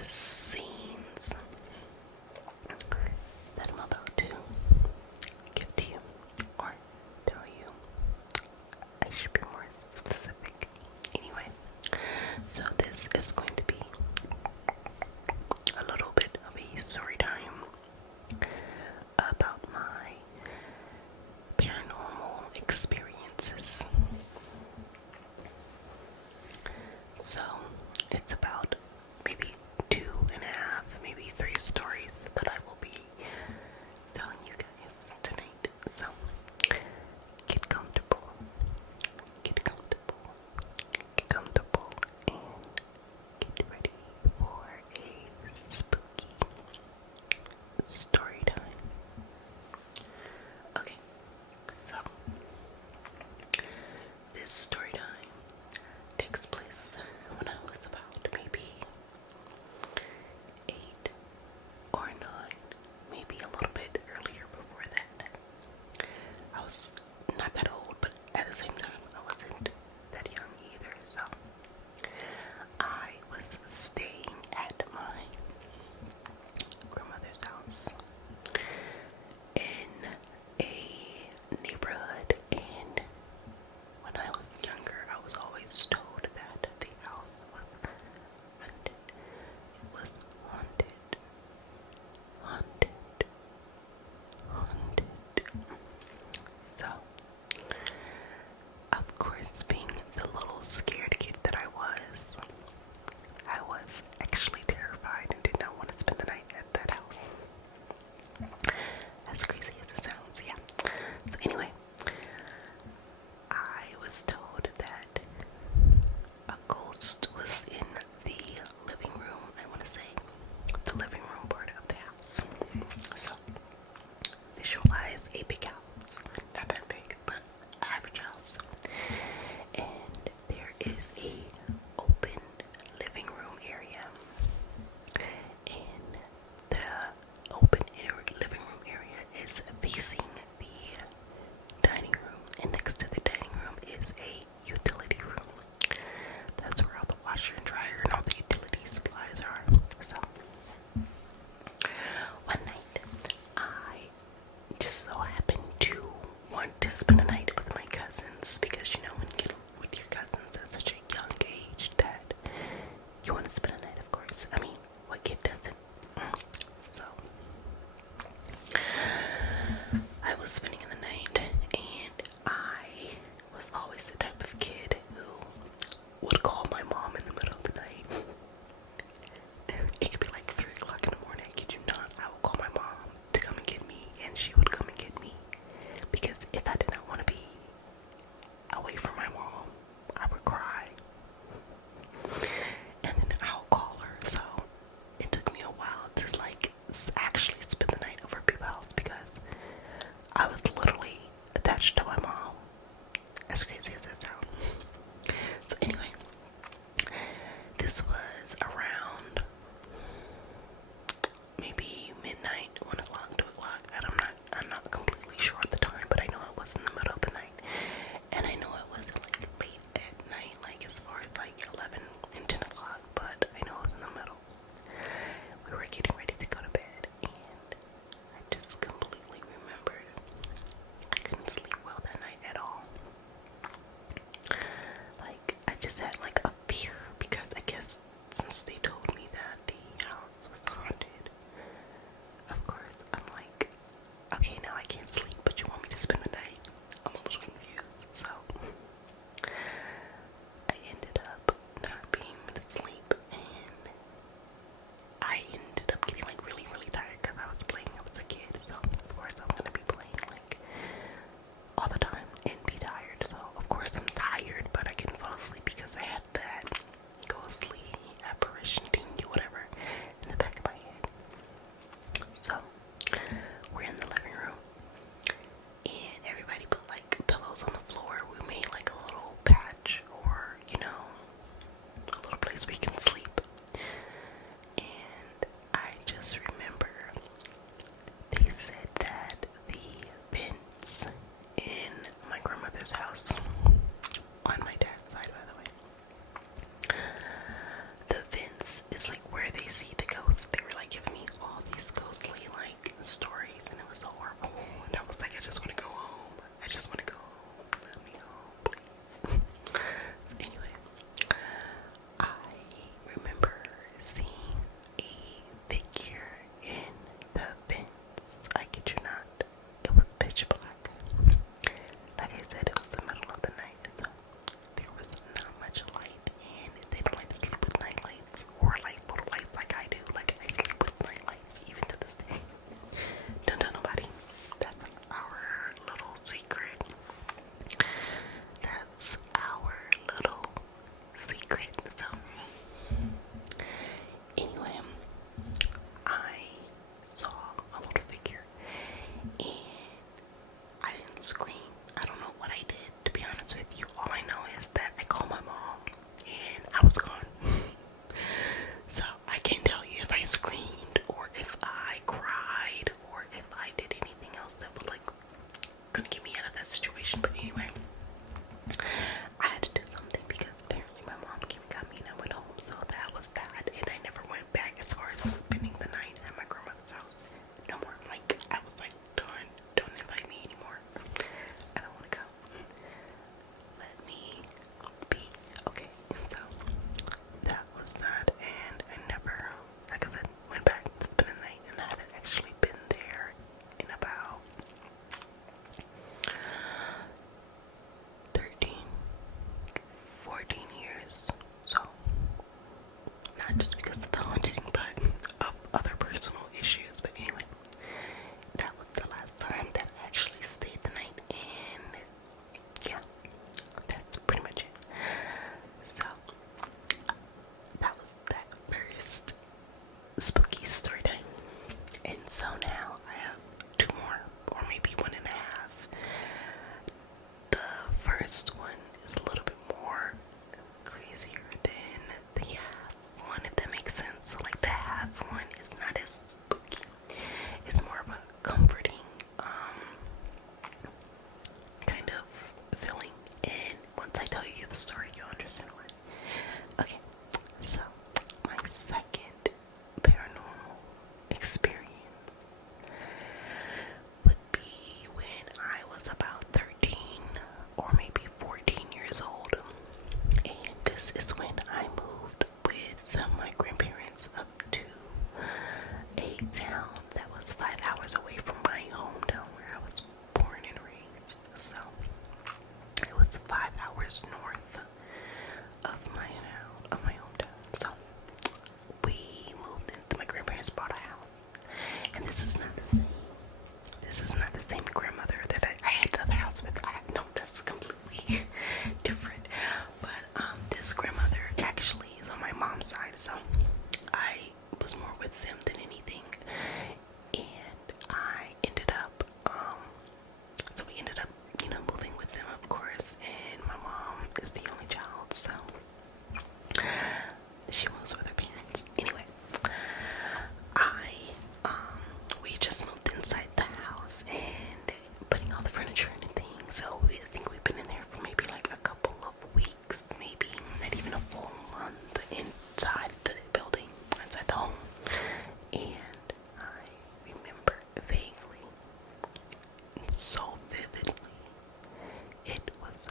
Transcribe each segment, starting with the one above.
scenes that I'm about to give to you or tell you. I should be more specific. Anyway, so this is going to be a little bit of a story time about my paranormal experiences. So it's about maybe 2.5, maybe 3 stories that I will be telling you guys tonight. So get comfortable, get comfortable, get comfortable, and get ready for a spooky story time. Okay, so this story time takes place when I was about maybe So now I have two more, or maybe one and a half. The first one is a little bit more crazier than the half one, if that makes sense. So like the half one is not as spooky. It's more of a comforting kind of feeling. And once I tell you the story, you'll understand why. Okay, so my second paranormal experience would be when I was about 13 or maybe 14 years old. And this is when I moved with my grandparents up to a town that was 5 hours away from my hometown where I was born and raised. So it was 5 hours north of my hometown. So we moved into my grandparents bought a house, and this is not the same. This is not the same grandmother that I had the other house with. No, that's completely different. But this grandmother actually is on my mom's side, so I was more with them than anything. And I ended up, so we ended up, moving with them, of course. And my mom is the only child, so she moves with her parents. Anyway, we just moved inside the house and putting all the furniture and things. So I think we've been in there for maybe like a couple of weeks, maybe not even a full month inside the building, inside the home. And I remember vaguely, so vividly, it was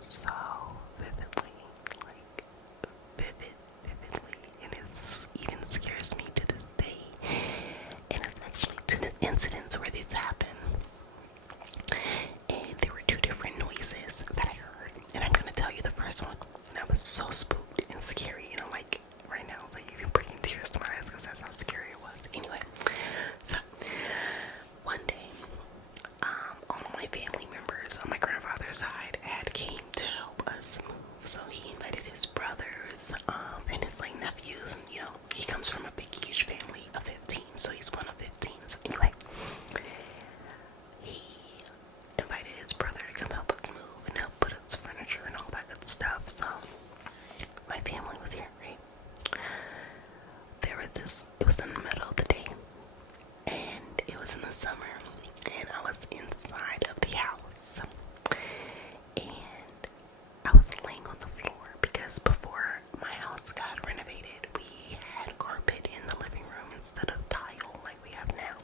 so vividly, like vividly, and it even scares me to this day. And it's actually to the incidents where this happened. And there were two different noises that I heard, and I'm gonna tell you the first one. And I was so spooked and scary, like right now, it's like even bringing tears to my eyes because that's how scary it was. Anyway, so one day, all of my family members on my grandfather's side had came to help us move. So he invited his brothers, and his like nephews. And, he comes from a big, huge family of 15, so he's one of 15. So anyway, he invited his brother to come help us move and help put us furniture and all that good stuff. So my family was here, right? It was in the middle of the day, and it was in the summer, and I was inside of the house, and I was laying on the floor because before my house got renovated, we had carpet in the living room instead of tile like we have now.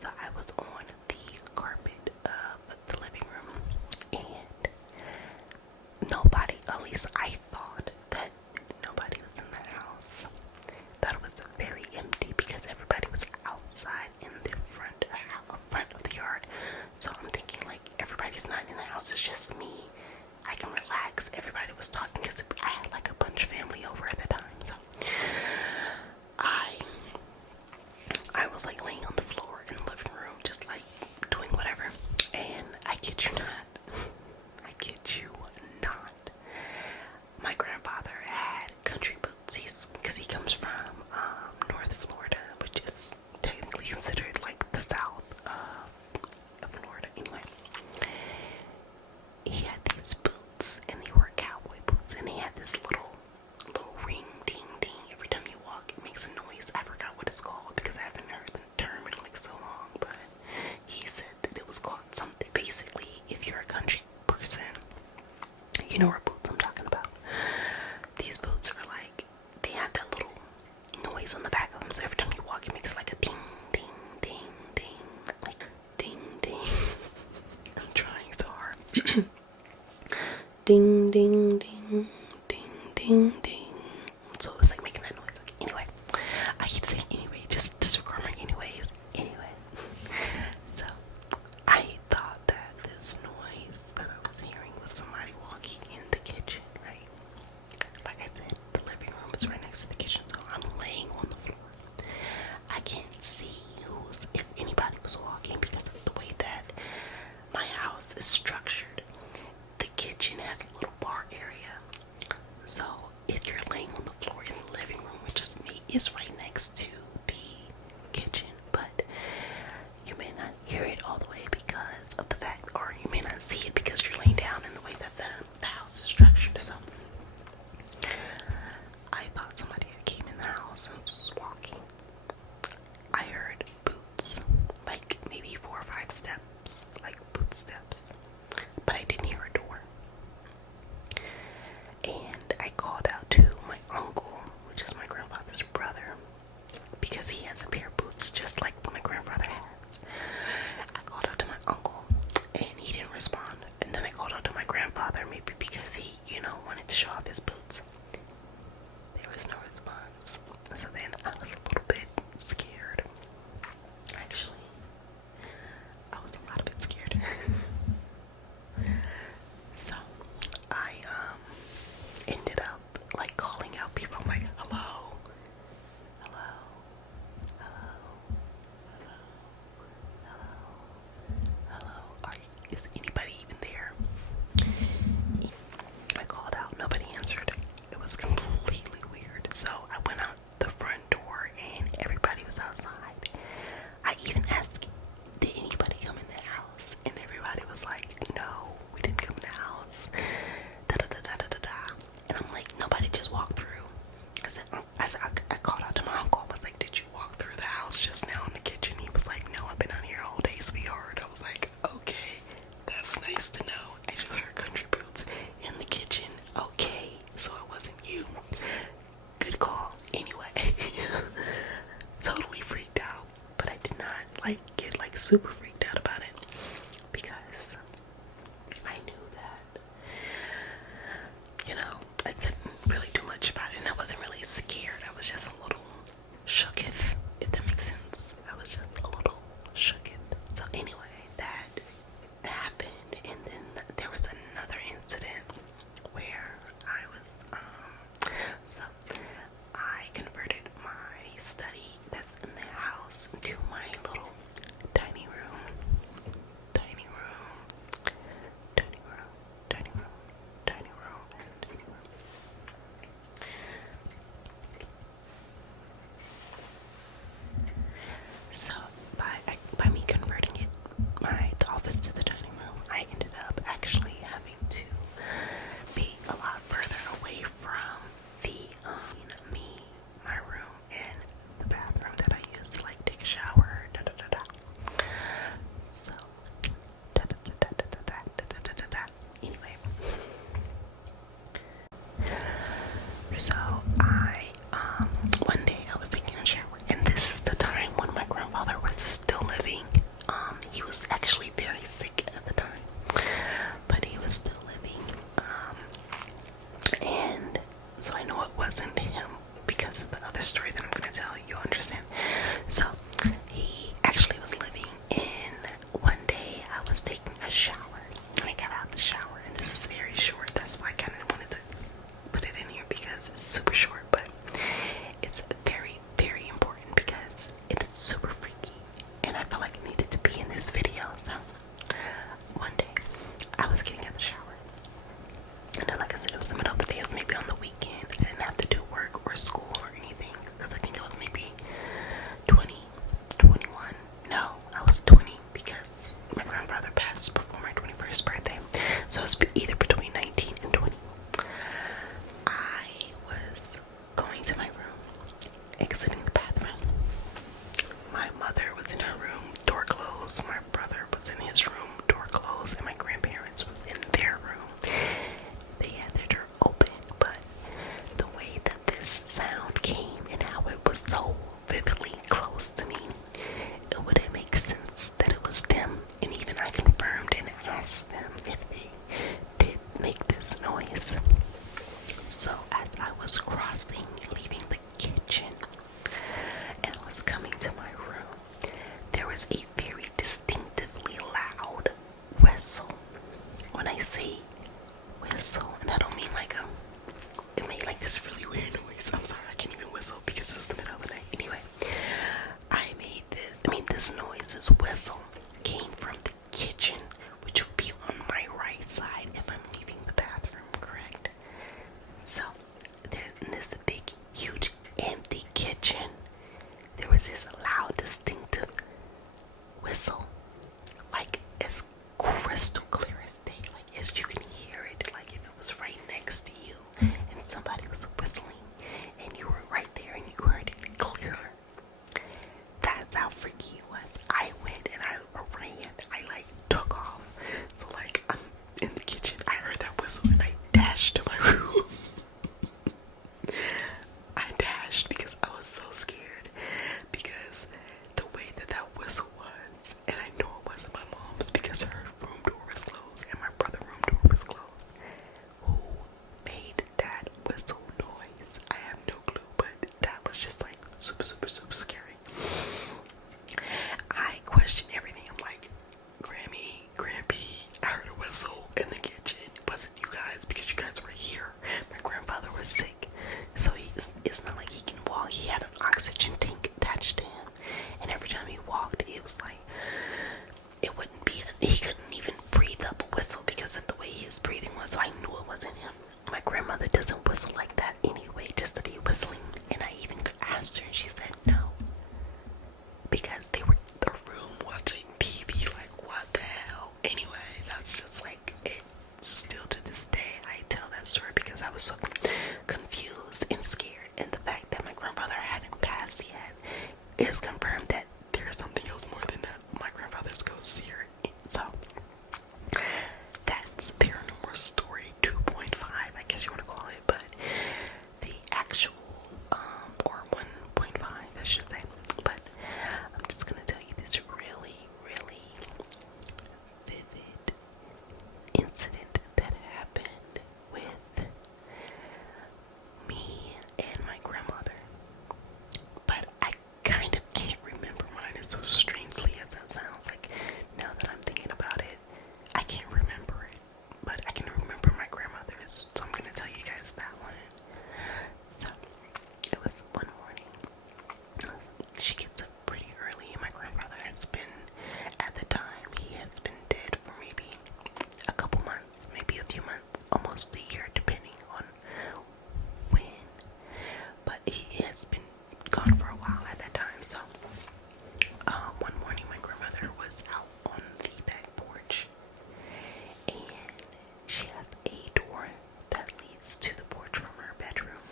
So I was on the carpet of the living room, and nobody, at least I thought that nobody was in the house. That it was very empty because everybody was outside in the front of the yard. So I'm thinking like everybody's not in the house, it's just me. I can relax. Everybody was talking because I had like a bunch of family over at the time. So I was like laying on the floor in the living room, just like doing whatever. And I kid you not, my grandfather had country boots. Because he comes from North Florida, which is technically considered like the south of Florida. Anyway, he had these boots, and they were cowboy boots, and he had this little ring, ding ding. Every time you walk, it makes a noise. I forgot what it's called because I haven't heard the term in like so long, but he said that it was called something. Basically, if you're a country person, you know what boots I'm talking about. These boots are like, they have that little noise on the back of them, so every time you walk, it makes like a ding ding ding ding, like ding ding. I'm trying so hard. Ding ding ding ding ding ding. So it was like making that noise. Like, anyway, I keep saying anyway, just disregard my anyways. Anyway, so I thought that this noise that I was hearing was somebody walking in the kitchen, right? Like I said, the living room is right next to the kitchen, so I'm laying on the floor. I can't see if anybody was walking because of the way that my house is structured. The kitchen has a little bar area, so if you're laying on the floor in the living room, which is me, is right next to the kitchen, but I called out to my uncle. I was like, did you walk through the house just now in the kitchen? He was like, no, I've been out here all day, sweetheart. I was like, okay, that's nice to know. I just heard country boots in the kitchen. Okay, so it wasn't you. Good call. Anyway, totally freaked out, but I did not like get like super freaked out about it because I knew that, you know, I couldn't really do much about it, and I wasn't really scared. I was just a little shooketh, if that makes sense. I was just a little shooketh. So anyway, that happened, and then there was another incident where I was, so I converted my study that's in the house to my little tiny room, tiny room, tiny room, tiny room, tiny room, tiny room. So by me converting it, the office to the dining room, I ended up actually having to be a lot further away from the me, my room, and the bathroom that I use to like take a shower. So anyway, so I one day I was taking a shower, and this is the time when my grandfather was still living. He was actually very sick at the time, but he was still living. And so I know it wasn't him because of the other story that I'm going to tell you. You'll understand. So he actually was living, and one day I was taking a shower, and I got out of the shower, and this is very short. That's why I kind of wanted to put it in here because it's super short, but it's very, very important because it's super freaky, and I felt like it needed to be in this video. So one day I was getting out of the shower, and then, like I said, it was the middle of the day. It was maybe on the weekend. I didn't have to do work or school or anything because I think it was maybe 20, 21. No, I was 20 because my grandfather passed before my 21st birthday. So it was either between 19 and 20. I was going to my room, exiting the bathroom. My mother was in her room, door closed. My brother was in his room, door closed, and my grandparents was in their room. They had their door open, but the way that this sound came and how it was so vividly close to me, it wouldn't make sense that it was them. And even I confirmed and asked them if they did make this noise. So as I was crossing, leaving the kitchen, and I was coming to my room, there was a very distinctively loud whistle. When I say whistle, and I don't mean like it made like this really weird noise. I'm sorry, I can't even whistle because it's the middle of the night. Anyway, this noise, this whistle, came from the kitchen, which would be on my right side if I'm leaving the bathroom, correct? So, in this big, huge, empty kitchen, there was this loud, distinctive whistle, like as crystal clear as day, like as you can hear it, like if it was right next to you and somebody was whistling and you were right there and you heard it clear. That's how freaky it was. I went and I ran. I like took off. So like I'm in the kitchen, I heard that whistle and I dashed to my room. I dashed because I was so scared because the way that whistle was, and I know it wasn't my mom's because her room door was closed and my brother's room door was closed. Who made that whistle noise? I have no clue, but that was just like super, super, super scary. I questioned everything. I'm like, Grampy, I heard a whistle in the kitchen. It wasn't you guys because you guys were here. My grandfather was sick, so it's not like he can walk. He had an oxygen tank attached to him, and every time he walked, it was like it wouldn't be. He couldn't even breathe up a whistle because of the way his breathing was. So I knew it wasn't him. My grandmother doesn't whistle like that anyway, just to be whistling. And I even asked her, and she said no, because they were in the room watching TV. Like, what the hell? Anyway, that's just like it. Still to this day, I tell that story because I was so confused and scared, and the fact that my grandmother it is confirmed that there is something else more than that. My grandfather's ghost here. So that's Paranormal Story 2.5, I guess you want to call it, but the actual, or 1.5, I should say. But I'm just gonna tell you this really, really vivid incident that happened with me and my grandmother. But I kind of can't remember mine, as so strangely as that sounds. Like, now that I'm thinking about it, I can't remember it, but I can remember my grandmother's, so I'm gonna tell you guys that one. So, it was one morning. She gets up pretty early, and my grandfather has been, at the time, he has been dead for maybe a couple months, maybe a few months, almost a year, depending on when. But he has been gone for a while at that time. So, one morning my grandmother was out on the back porch, and she has a door that leads to the porch from her bedroom,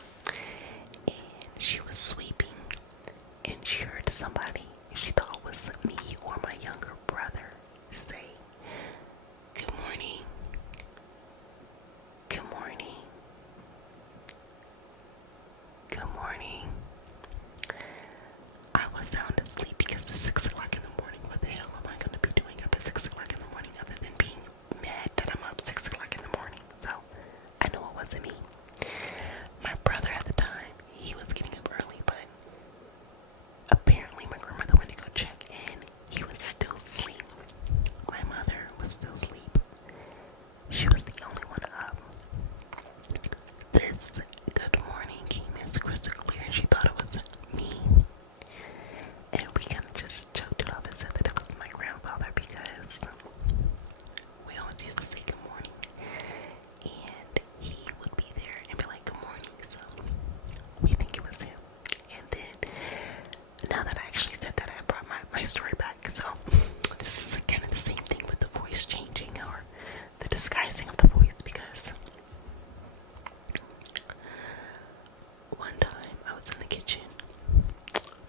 and she was sweeping, and she heard somebody she thought was me or my younger brother say, "Good morning, good morning, good morning." I was sound asleep because it's 6 o'clock in the morning. What the hell am I going to be doing up at 6 o'clock in the morning other than being mad that I'm up 6 o'clock in the morning? So, I know it wasn't me. My brother at the time, he was getting up early, but apparently my grandmother went to go check and he was still asleep. My mother was still asleep. She was the only one up. This good morning came as crystal clear, and she thought it was me. And we kind of just joked it off and said that it was my grandfather, because we always used to say good morning, and he would be there and be like, "Good morning." So we think it was him. And then, now that I actually said that, I brought my story back. So this is kind of the same thing with the voice changing, or the disguising of the voice, because one time I was in the kitchen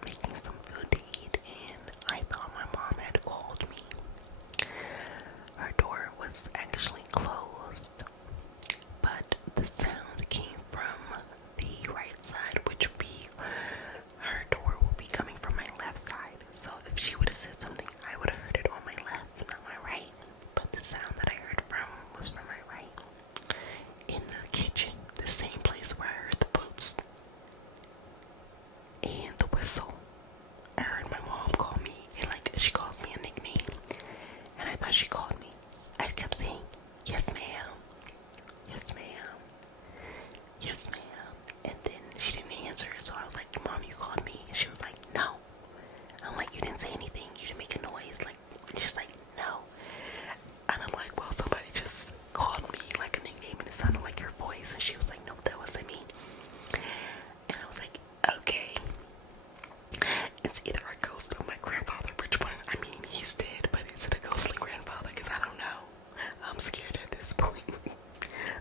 making some food to eat, and I thought my mom had called me. Her door was actually closed, but the sound came from the right side, which would be, her door would be coming from my left side. So if she would have said something, I would have heard it on my left, not my right. But the sound that I heard from was from my right. In the kitchen, the same place where I heard the boots and the whistle. I heard my mom call me, and like, she calls me a nickname, and I thought she called me. I kept saying, "Yes, ma'am. Yes, ma'am. Yes, ma'am." And then she didn't answer, so I was like, "Mom, you called me?" And she was like, "No." I'm like, "You didn't say anything. You didn't make a noise." Like, she's like, "No." And I'm like, "Well, somebody just called me like a nickname, and it sounded like your voice." And she was like, "Nope, that wasn't me." And I was like, "Okay. It's either a ghost of my grandfather," which one? I mean, he's dead, but is it a ghostly grandfather? Because I don't know. I'm scared at this point.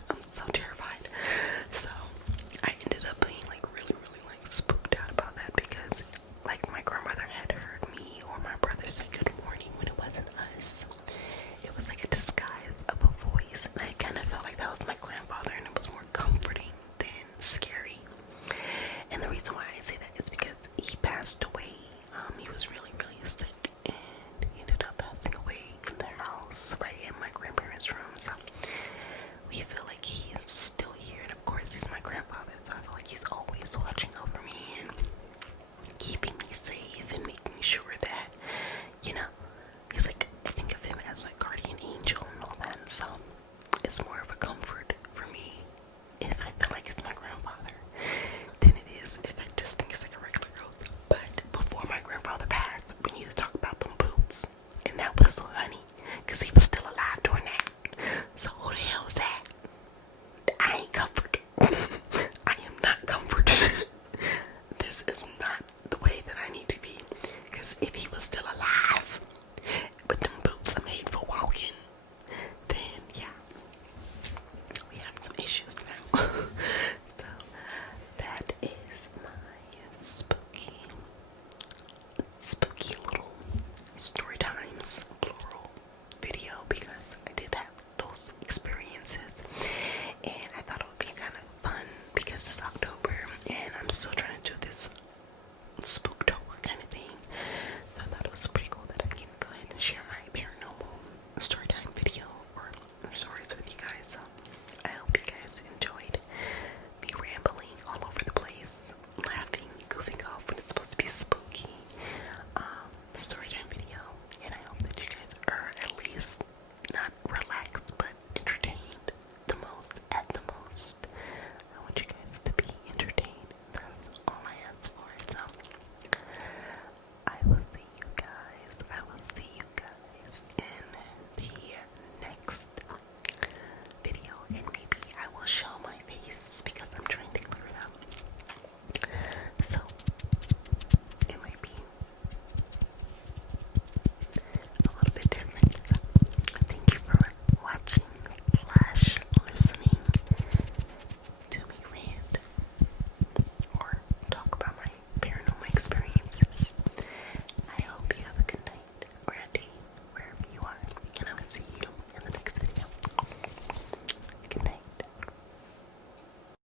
I'm so terrified. So I ended up being like really, really like spooked out about that, because like my grandmother had heard me or my brother say good morning when it wasn't us. It was like a disguise of a voice, and I kind of felt like that was my grandfather, and it was more comforting than scary. And the reason why I say that is because he passed away. He was really, really sick, and he ended up passing away in their house, right in my grandparents' room. So we feel like he is still here, and of course he's my grandfather, so I feel like he's always watching over me and keeping